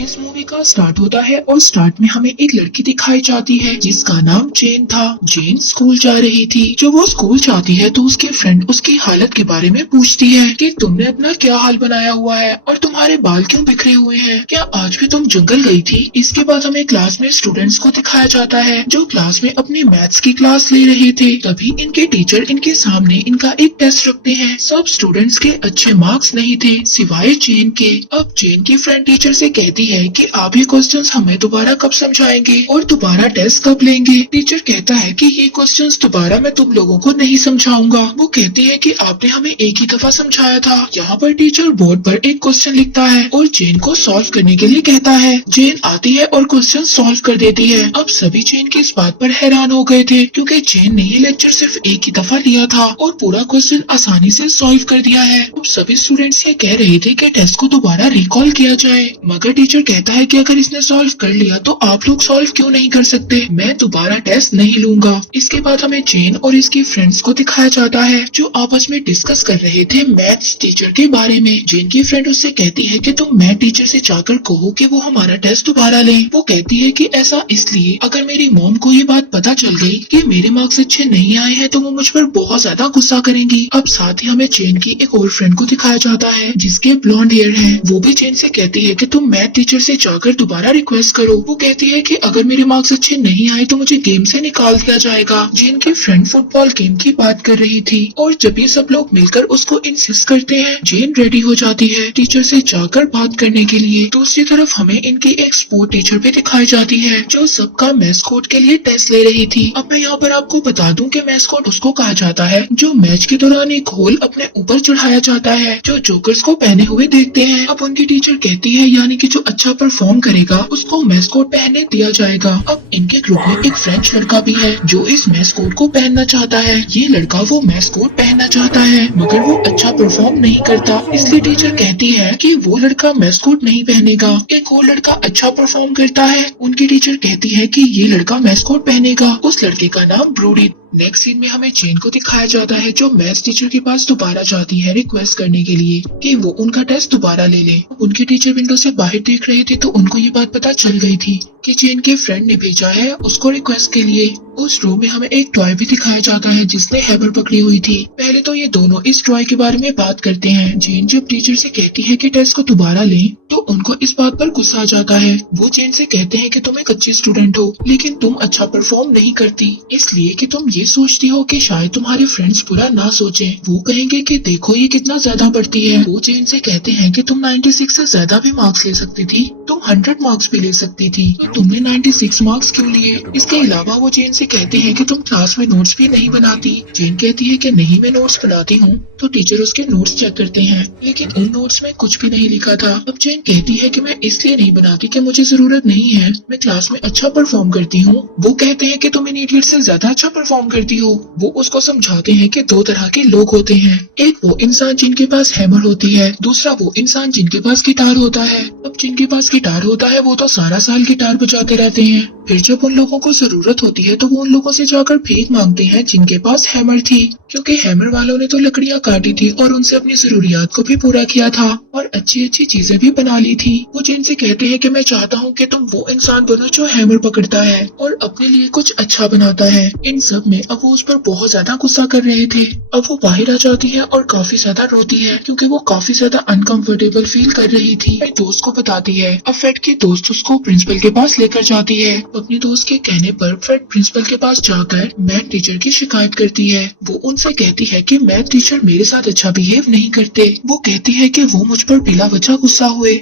इस मूवी का स्टार्ट होता है और स्टार्ट में हमें एक लड़की दिखाई जाती है जिसका नाम जेन था। जेन स्कूल जा रही थी। जब वो स्कूल जाती है तो उसकी फ्रेंड उसकी हालत के बारे में पूछती है कि तुमने अपना क्या हाल बनाया हुआ है और तुम्हारे बाल क्यों बिखरे हुए हैं, क्या आज भी तुम जंगल गई थी। इसके बाद हमें क्लास में स्टूडेंट्स को दिखाया जाता है जो क्लास में अपनी मैथ्स की क्लास ले रहे थे। तभी इनके टीचर इनके सामने इनका एक टेस्ट रखते हैं। सब स्टूडेंट्स के अच्छे मार्क्स नहीं थे सिवाय जेन के। अब जेन की फ्रेंड टीचर से कहती है कि आप ये क्वेश्चंस हमें दोबारा कब समझाएंगे और दोबारा टेस्ट कब लेंगे। टीचर कहता है कि ये क्वेश्चंस दोबारा मैं तुम लोगों को नहीं समझाऊंगा। वो कहती है कि आपने हमें एक ही दफा समझाया था। यहाँ पर टीचर बोर्ड पर एक क्वेश्चन लिखता है और जेन को सॉल्व करने के लिए कहता है। जेन आती है और क्वेश्चन सॉल्व कर देती है। अब सभी जेन की इस बात पर हैरान हो गए थे क्योंकि जेन ने ये लेक्चर सिर्फ एक ही दफा लिया था और पूरा क्वेश्चन आसानी से सॉल्व कर दिया है। अब सभी स्टूडेंट्स ये कह रहे थे कि टेस्ट को दोबारा रिकॉल किया जाए, मगर टीचर कहता है कि अगर इसने सॉल्व कर लिया तो आप लोग सॉल्व क्यों नहीं कर सकते, मैं दोबारा टेस्ट नहीं लूंगा। इसके बाद हमें जेन और इसकी फ्रेंड्स को दिखाया जाता है जो आपस में डिस्कस कर रहे थे मैथ्स टीचर के बारे में। जेन की फ्रेंड उससे कहती है कि तुम मैथ टीचर से जाकर कहो कि वो हमारा टेस्ट दोबारा ले। वो कहती है कि ऐसा इसलिए अगर मेरी मॉम को ये बात पता चल गई कि मेरे मार्क्स अच्छे नहीं आए हैं तो वो मुझ पर बहुत ज्यादा गुस्सा करेंगी। अब साथ ही हमें जेन की एक और फ्रेंड को दिखाया जाता है जिसके ब्लॉन्ड हेयर है। वो भी जेन से कहती है कि तुम मैथ टीचर से जाकर दोबारा रिक्वेस्ट करो। वो कहती है कि अगर मेरे मार्क्स अच्छे नहीं आए तो मुझे गेम से निकाल दिया जाएगा। जेन की फ्रेंड फुटबॉल गेम की बात कर रही थी और जब ये सब लोग मिलकर उसको इंसिस्ट करते हैं, जेन रेडी हो जाती है टीचर से जाकर बात करने के लिए। दूसरी तरफ हमें इनकी एक स्पोर्ट टीचर भी दिखाई जाती है जो सबका मैस्कॉट के लिए टेस्ट ले रही थी। अब मैं यहाँ पर आपको बता दूं कि मैस्कॉट उसको कहा जाता है जो मैच के दौरान एक होल अपने ऊपर चढ़ाया जाता है जो जोकर्स को पहने हुए देखते हैं। अब उनकी टीचर कहती है यानी कि जो अच्छा परफॉर्म करेगा उसको मैस्कॉट पहनने दिया जाएगा। अब इनके ग्रुप में एक फ्रेंच लड़का भी है जो इस मैस्कॉट को पहनना चाहता है। ये लड़का वो मैस्कॉट पहनना चाहता है मगर वो अच्छा परफॉर्म नहीं करता, इसलिए टीचर कहती है कि वो लड़का मैस्कॉट नहीं पहनेगा। एक और लड़का अच्छा परफॉर्म करता है, उनकी टीचर कहती है कि ये लड़का मैस्कॉट पहनेगा। उस लड़के का नाम ब्रूडी। नेक्स्ट सीन में हमें जेन को दिखाया जाता है जो मैथ्स टीचर के पास दोबारा जाती है रिक्वेस्ट करने के लिए कि वो उनका टेस्ट दोबारा ले ले। उनके टीचर विंडो से बाहर देख रहे थे तो उनको ये बात पता चल गई थी कि जेन के फ्रेंड ने भेजा है उसको रिक्वेस्ट के लिए। उस रूम में हमें एक टॉय भी दिखाया जाता है जिसने हैमर पकड़ी हुई थी। पहले तो ये दोनों इस टॉय के बारे में बात करते हैं। जेन जब टीचर से कहती है कि टेस्ट को दोबारा लें तो उनको इस बात पर गुस्सा आ जाता है। वो जेन से कहते हैं कि तुम एक अच्छी स्टूडेंट हो लेकिन तुम अच्छा परफॉर्म नहीं करती, इसलिए कि तुम ये सोचती हो कि शायद तुम्हारे फ्रेंड्स बुरा ना सोचें। वो कहेंगे कि देखो ये कितना ज्यादा पढ़ती है। वो जेन से कहते हैं कि तुम 96 से ज्यादा भी मार्क्स ले सकती थी, तुम 100 मार्क्स भी ले सकती थी, तो तुमने 96 मार्क्स क्यों लिए। इसके अलावा वो जेन से कहते हैं कि तुम क्लास में नोट्स भी नहीं बनाती। जेन कहती है कि नहीं मैं नोट्स बनाती हूँ। तो टीचर उसके नोट्स चेक करते हैं लेकिन उन नोट्स में कुछ भी नहीं लिखा था। अब जेन कहती है कि मैं इसलिए नहीं बनाती कि मुझे जरूरत नहीं है, मैं क्लास में अच्छा परफॉर्म करती हूँ। वो कहते हैं कि तुम इन इडियट से ज्यादा अच्छा परफॉर्म करती हो। वो उसको समझाते हैं कि दो तरह के लोग होते हैं, एक वो इंसान जिनके पास हैमर होती है, दूसरा वो इंसान जिनके पास गिटार होता है। अब जिनके पास गिटार होता है वो तो सारा साल गिटार बजाते रहते हैं, फिर जब उन लोगों को जरूरत होती है तो वो उन लोगों से जाकर भीख मांगते हैं जिनके पास हैमर थी, क्योंकि हैमर वालों ने तो लकड़ियां काटी थी और उनसे अपनी जरूरियात को भी पूरा किया था और अच्छी अच्छी चीजें भी बना ली थी। वो जिनसे कहते हैं कि मैं चाहता हूँ कि तुम वो इंसान बनो जो हैमर पकड़ता है और अपने लिए कुछ अच्छा बनाता है। इन सब में अब वो उस पर बहुत ज्यादा गुस्सा कर रहे थे। अब वो बाहर आ जाती है और काफी ज्यादा रोती है क्योंकि वो काफी ज्यादा अनकंफर्टेबल फील कर रही थी। अपने दोस्त को बताती है। अब फ्रेड की दोस्त उसको प्रिंसिपल के पास लेकर जाती है। अपने दोस्त के कहने पर फ्रेड प्रिंसिपल के पास जाकर मैथ टीचर की शिकायत करती है। वो उनसे कहती है कि मैथ टीचर मेरे साथ अच्छा बिहेव नहीं करते। वो कहती है कि वो मुझ पर बिला वजह गुस्सा हुए।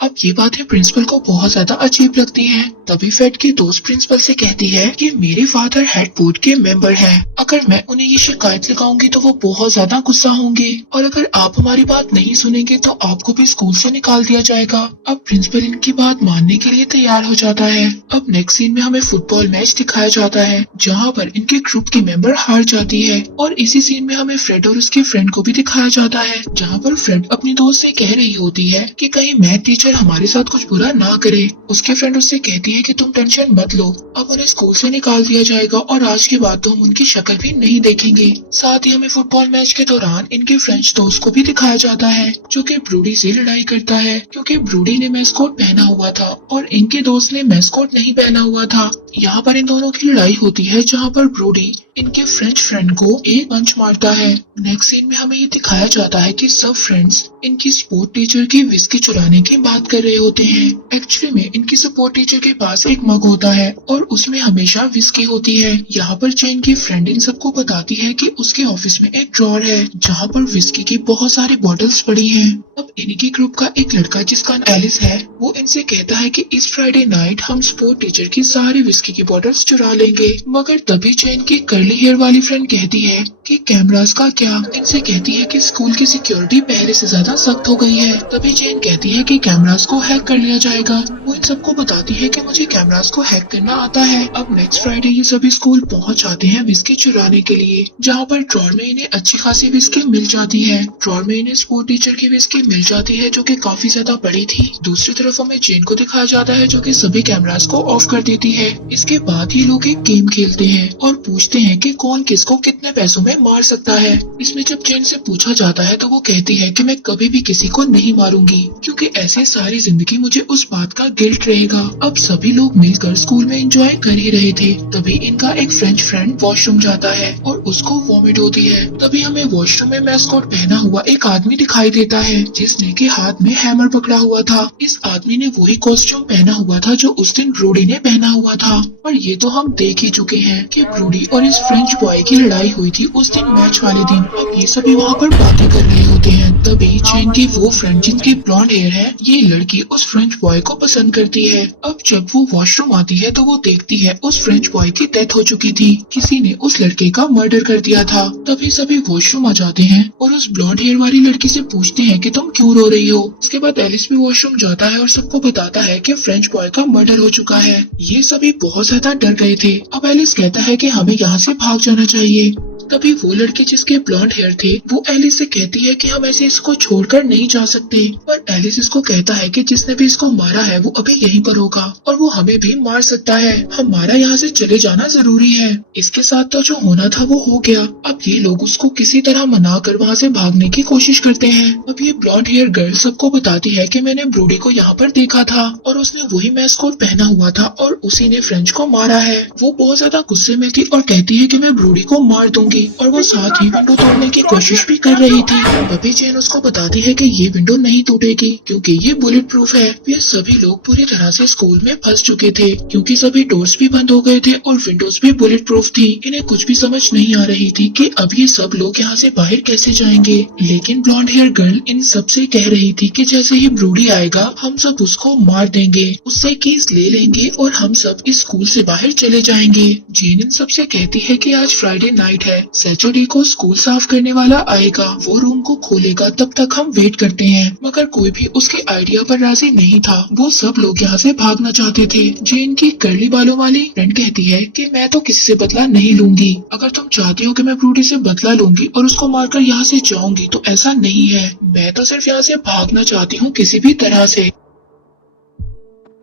अब ये बातें प्रिंसिपल को बहुत ज्यादा अजीब लगती हैं। तभी फ्रेड की दोस्त प्रिंसिपल से कहती है कि मेरे फादर हेड बोर्ड के मेंबर हैं, अगर मैं उन्हें ये शिकायत लगाऊंगी तो वो बहुत ज्यादा गुस्सा होंगे और अगर आप हमारी बात नहीं सुनेंगे तो आपको भी स्कूल से निकाल दिया जाएगा। अब प्रिंसिपल इनकी बात मानने के लिए तैयार हो जाता है। अब नेक्स्ट सीन में हमें फुटबॉल मैच दिखाया जाता है जहाँ पर इनके ग्रुप की मेंबर हार जाती है और इसी सीन में हमें फ्रेड और उसके फ्रेंड को भी दिखाया जाता है जहाँ पर फ्रेड अपनी दोस्त से कह रही होती है कि कहीं मैथ टीचर टीचर हमारे साथ कुछ बुरा ना करे। उसके फ्रेंड उससे कहती है कि तुम टेंशन मत लो, अब उन्हें स्कूल से निकाल दिया जाएगा और आज के बाद तो हम उनकी शक्ल भी नहीं देखेंगे। साथ ही हमें फुटबॉल मैच के दौरान इनके फ्रेंच दोस्त को भी दिखाया जाता है जो कि ब्रूडी से लड़ाई करता है क्योंकि ब्रूडी ने मैस्कोट पहना हुआ था और इनके दोस्त ने मैस्कोट नहीं पहना हुआ था। यहाँ पर इन दोनों की लड़ाई होती है जहाँ पर ब्रूडी इनके फ्रेंच फ्रेंड को एक पंच मारता है। नेक्स्ट सीन में हमें ये दिखाया जाता है कि सब फ्रेंड्स इनकी स्पोर्ट टीचर की विस्की चुराने की बात कर रहे होते हैं। एक्चुअली में इनकी सपोर्ट टीचर के पास एक मग होता है और उसमें हमेशा विस्की होती है। यहाँ पर चेन की फ्रेंड इन सबको बताती है कि उसके ऑफिस में एक ड्रॉर है जहाँ पर विस्की की बहुत सारी बॉटल्स पड़ी हैं। अब इनकी ग्रुप का एक लड़का जिसका नाम एलिस है वो इनसे कहता है कि इस फ्राइडे नाइट हम स्पोर्ट टीचर की सारी विस्की की बॉटल्स चुरा लेंगे। मगर तभी चेन की कर्ली हेयर वाली फ्रेंड कहती है कि कैमरास का क्या। इनसे कहती है कि स्कूल की सिक्योरिटी पहले से ज्यादा सख्त हो गई है। तभी चेन कहती है कि कैमरास को हैक कर लिया जाएगा। वो इन सबको बताती है कि मुझे कैमरास को हैक करना आता है। अब नेक्स्ट फ्राइडे ये सभी स्कूल पहुंच जाते हैं विस्की चुराने के लिए, जहाँ पर ड्रॉर में इन्हें अच्छी खासी विस्की मिल जाती है। ड्रॉर में इन्हें स्पोर्ट टीचर की विस्की मिल जाती है जो कि काफी ज्यादा बड़ी थी। दूसरी तरफ हमें चेन को दिखाया जाता है जो कि सभी कैमरास को ऑफ कर देती है। इसके बाद ये लोग एक गेम खेलते हैं और पूछते हैं कि कौन किसको कितने पैसों में मार सकता है। इसमें जब चेन से पूछा जाता है तो वो कहती है कि मैं कभी भी किसी को नहीं मारूंगी क्योंकि ऐसे सारी जिंदगी मुझे उस बात का गिल्ट रहेगा। अब सभी लोग मिलकर स्कूल में एंजॉय कर ही रहे थे तभी इनका एक फ्रेंच फ्रेंड वॉशरूम जाता है और उसको वॉमिट होती है। तभी हमें वॉशरूम में मैस्कोट पहना हुआ एक आदमी दिखाई देता है जिसने के हाथ में हैमर पकड़ा हुआ था। इस आदमी ने वही कॉस्ट्यूम पहना हुआ था जो उस दिन ब्रूडी ने पहना हुआ था। और ये तो हम देख ही चुके हैं कि ब्रूडी और इस फ्रेंच बॉय की लड़ाई हुई थी उस दिन मैच वाले दिन। अब ये सभी वहाँ पर बातें कर रहे होते हैं तभी चेन की वो फ्रेंड जिनकी ब्लॉन्ड हेयर है ये लड़की उस फ्रेंच बॉय को पसंद करती है। अब जब वो वॉशरूम आती है तो वो देखती है उस फ्रेंच बॉय की डेथ हो चुकी थी, किसी ने उस लड़के का मर्डर कर दिया था। तभी सभी वॉशरूम आ जाते हैं और उस ब्लॉन्ड हेयर वाली लड़की से पूछते हैं कि तुम क्यों रो रही हो। इसके बाद एलिस भी वॉशरूम जाता है और सबको बताता है कि फ्रेंच बॉय का मर्डर हो चुका है। ये सभी बहुत ज्यादा डर गए थे। अब एलिस कहता है कि हमें यहाँ से भाग जाना चाहिए। तभी वो लड़के जिसके ब्लॉन्ड हेयर थे वो एलिस से कहती है कि हम ऐसे इसको छोड़कर नहीं जा सकते। पर एलिस इसको कहता है कि जिसने भी इसको मारा है वो अभी यहीं पर होगा और वो हमें भी मार सकता है, हमारा यहाँ से चले जाना जरूरी है। इसके साथ तो जो होना था वो हो गया। अब ये लोग उसको किसी तरह मनाकर वहाँ से भागने की कोशिश करते हैं। अब ये ब्लॉन्ड हेयर गर्ल सबको बताती है कि मैंने ब्रूडी को यहाँ पर देखा था और उसने वही मैस्कोट पहना हुआ था और उसी ने फ्रेंच को मारा है। वो बहुत ज्यादा गुस्से में थी और कहती है कि मैं ब्रूडी को मार दूंगी और वो साथ ही विंडो तोड़ने की कोशिश भी कर रही थी। तभी चेन उसको बताती है कि ये विंडो नहीं टूटेगी क्योंकि ये बुलेट प्रूफ है। ये सभी लोग पूरी तरह से स्कूल में फंस चुके थे क्योंकि सभी डोर्स भी बंद हो गए थे और विंडोज भी बुलेट प्रूफ थी। इन्हें कुछ भी समझ नहीं आ रही थी कि अब ये सब लोग यहाँ से बाहर कैसे जाएंगे। लेकिन ब्लॉन्ड हेयर गर्ल इन सब से कह रही थी कि जैसे ही ब्रूडी आएगा हम सब उसको मार देंगे, उससे केस ले लेंगे और हम सब इस स्कूल से बाहर चले जाएंगे। जेन इन सब से कहती है कि आज फ्राइडे नाइट है, सैटरडे को स्कूल साफ करने वाला आएगा, वो रूम को खोलेगा, तब तक हम वेट करते हैं। मगर कोई भी उसके आइडिया पर राजी नहीं था। वो सब लोग यहाँ से भागना चाहते थे। जेन की कर्ली बालों वाली फ्रेंड कहती है कि मैं तो किसी से बदला नहीं लूंगी। अगर तुम चाहती हो कि मैं ब्रूडी से बदला लूंगी और उसको मारकर यहाँ से जाऊंगी तो ऐसा नहीं है। मैं तो सिर्फ यहाँ से भागना चाहती हूँ किसी भी तरह से।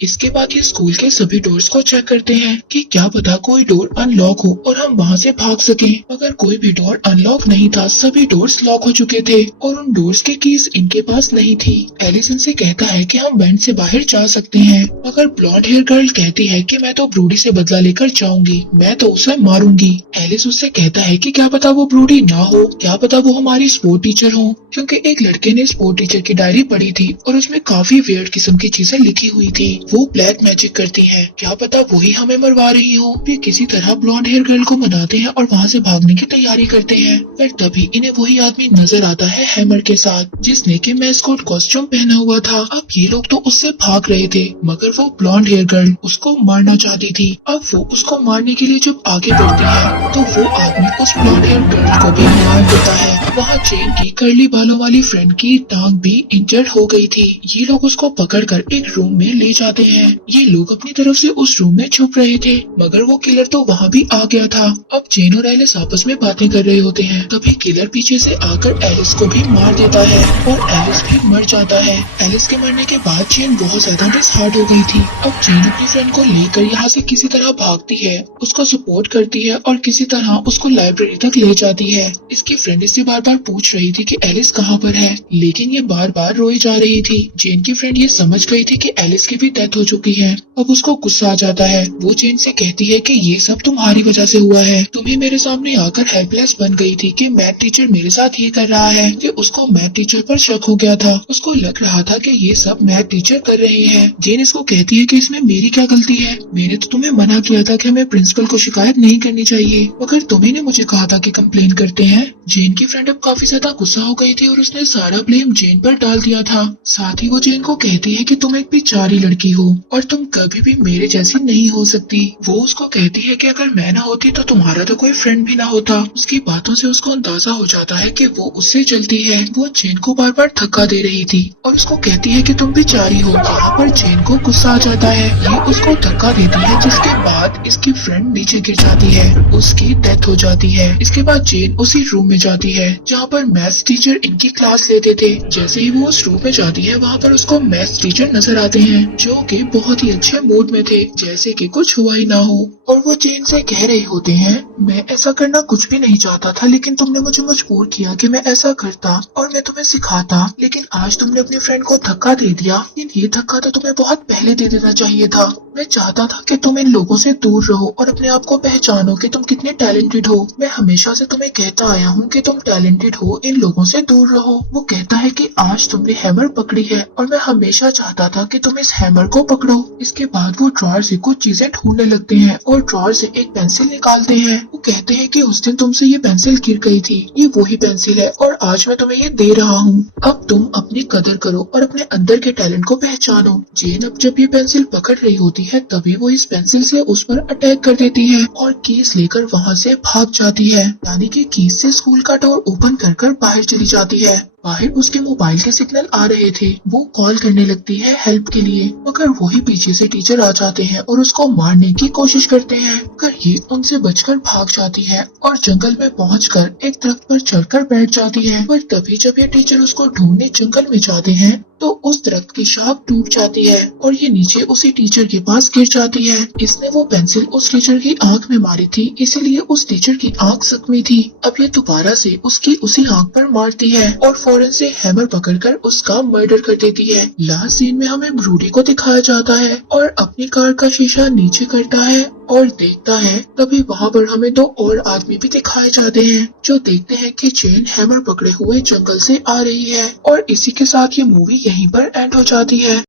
इसके बाद ये स्कूल के सभी डोर्स को चेक करते हैं कि क्या पता कोई डोर अनलॉक हो और हम वहाँ से भाग सकें। मगर कोई भी डोर अनलॉक नहीं था, सभी डोर्स लॉक हो चुके थे और उन डोर्स की कीज इनके पास नहीं थी। एलिसन से कहता है कि हम वेंट से बाहर जा सकते हैं, मगर ब्लॉन्ड हेयर गर्ल कहती है कि मैं तो ब्रूडी से बदला लेकर जाऊंगी, मैं तो उसे मारूंगी। एलिस उससे कहता है कि क्या पता वो ब्रूडी ना हो, क्या पता वो हमारी स्पोर्ट टीचर हो, क्योंकि एक लड़के ने स्पोर्ट टीचर की डायरी पढ़ी थी और उसमें काफी वियर्ड किस्म की चीजें लिखी हुई थी। वो ब्लैक मैजिक करती है, क्या पता वही हमें मरवा रही हो। वे किसी तरह ब्लॉन्ड हेयर गर्ल को मनाते हैं और वहाँ से भागने की तैयारी करते हैं। पर तभी इन्हें वही आदमी नजर आता है हैमर के साथ, जिसने कि मैस्कोट कॉस्ट्यूम पहना हुआ था। अब ये लोग तो उससे भाग रहे थे, मगर वो ब्लॉन्ड हेयर गर्ल उसको मारना चाहती थी। अब वो उसको मारने के लिए जब आगे बढ़ती है तो वो आदमी उस ब्लॉन्ड हेयर गर्ल को भी मार देता है। वहाँ चेन की कर्ली बालों वाली फ्रेंड की टांग भी इंजर्ड हो गई थी। ये लोग उसको पकड़कर एक रूम में ले जाते जाते हैं। ये लोग अपनी तरफ से उस रूम में छुप रहे थे, मगर वो किलर तो वहाँ भी आ गया था। अब जेन और एलिस आपस में बातें कर रहे होते हैं, तभी किलर पीछे से आकर एलिस को भी मार देता है और एलिस भी मर जाता है। एलिस के मरने के बाद जेन बहुत ज्यादा डिसहार्ट हो गई थी। अब जेन अपनी फ्रेंड को लेकर यहाँ से किसी तरह भागती है, उसको सपोर्ट करती है और किसी तरह उसको लाइब्रेरी तक ले जाती है। इसकी फ्रेंड इससे बार बार पूछ रही थी कि एलिस कहाँ पर है, लेकिन ये बार बार रोई जा रही थी। जेन की फ्रेंड ये समझ गई थी कि एलिस की भी डेथ हो चुकी है। अब उसको गुस्सा आ जाता है। वो जेन से कहती है कि ये सब तुम्हारी वजह से हुआ है, तुम ही मेरे सामने आकर हेल्पलेस बन गई थी कि मैथ टीचर मेरे साथ ये कर रहा है। कि उसको मैथ टीचर पर शक हो गया था, उसको लग रहा था कि ये सब मैथ टीचर कर रहे हैं। जेन इसको कहती है कि इसमें मेरी क्या गलती है, मैंने तो तुम्हें मना किया था कि हमें प्रिंसिपल को शिकायत नहीं करनी चाहिए, मगर तुम्ही ने मुझे कहा था कि कंप्लेन करते हैं। जेन की फ्रेंड अब काफी ज्यादा गुस्सा हो गई थी और उसने सारा ब्लेम जेन पर डाल दिया था। साथ ही वो जेन को कहती है कि तुम एक बेचारी लड़की हो और तुम कभी भी मेरे जैसी नहीं हो सकती। वो उसको कहती है कि अगर मैं ना होती तो तुम्हारा तो कोई फ्रेंड भी ना होता। उसकी बातों से उसको अंदाजा हो जाता है कि वो उससे चलती है। वो जेन को बार बार धक्का दे रही थी और उसको कहती है कि तुम बेचारी हो। यहाँ पर जेन को गुस्सा आ जाता है, ये उसको धक्का देती है, जिसके बाद इसकी फ्रेंड नीचे गिर जाती है, उसकी डेथ हो जाती है। इसके बाद जेन उसी रूम में जाती है जहाँ पर मैथ्स टीचर इनकी क्लास लेते थे। जैसे ही वो उस रूम में जाती है, वहाँ पर उसको मैथ्स टीचर नजर आते हैं, जो कि बहुत ही अच्छे मूड में थे, जैसे कि कुछ हुआ ही ना हो। और वो जेन से कह रहे होते हैं, मैं ऐसा करना कुछ भी नहीं चाहता था, लेकिन तुमने मुझे मजबूर किया कि मैं ऐसा करता और मैं तुम्हें सिखाता, लेकिन आज तुमने अपनी फ्रेंड को धक्का दे दिया। लेकिन ये धक्का तो तुम्हें बहुत पहले दे देना चाहिए था। मैं चाहता था कि तुम इन लोगों से दूर रहो और अपने आप को पहचानो कि तुम कितने टैलेंटेड हो। मैं हमेशा से तुम्हें कहता आया हूँ कि तुम टैलेंटेड हो, इन लोगों से दूर रहो। वो कहता है कि आज तुमने हैमर पकड़ी है और मैं हमेशा चाहता था कि तुम इस हैमर को पकड़ो। इसके बाद वो ड्रॉअर से कुछ चीजें ढूंढने लगते हैं और ड्रॉअर से एक पेंसिल निकालते हैं। वो कहते हैं कि उस दिन तुमसे ये पेंसिल गिर गई थी, ये वही पेंसिल है और आज मैं तुम्हें ये दे रहा हूँ। अब तुम अपनी कदर करो और अपने अंदर के टैलेंट को पहचानो। जेन अब जब ये पेंसिल पकड़ रही होती है, तभी वो इस पेंसिल से उस पर अटैक कर देती है और कीस लेकर वहाँ से भाग जाती है। यानी कि कीस से स्कूल का डोर ओपन कर बाहर चली जाती है। बाहर उसके मोबाइल के सिग्नल आ रहे थे। वो कॉल करने लगती है हेल्प के लिए, मगर वही पीछे से टीचर आ जाते हैं और उसको मारने की कोशिश करते हैं, मगर ये उनसे बचकर भाग जाती है और जंगल में पहुंचकर एक दरख्त पर चढ़कर बैठ जाती है। पर तभी जब ये टीचर उसको ढूंढने जंगल में जाते हैं, तो उस दरख्त की शाख टूट जाती है और ये नीचे उसी टीचर के पास गिर जाती है। इसने वो पेंसिल उस टीचर की आंख में मारी थी, इसीलिए उस टीचर की आंख जख्मी थी। अब ये दोबारा से उसकी उसी आंख पर मारती है और फौरन से हैमर पकड़कर उसका मर्डर कर देती है। लास्ट सीन में हमें ब्रूडी को दिखाया जाता है और अपनी कार का शीशा नीचे करता है और देखता है। तभी वहाँ पर हमें दो और आदमी भी दिखाए जाते हैं, जो देखते हैं कि जेन हैमर पकड़े हुए जंगल से आ रही है। और इसी के साथ ये मूवी यहीं पर एंड हो जाती है।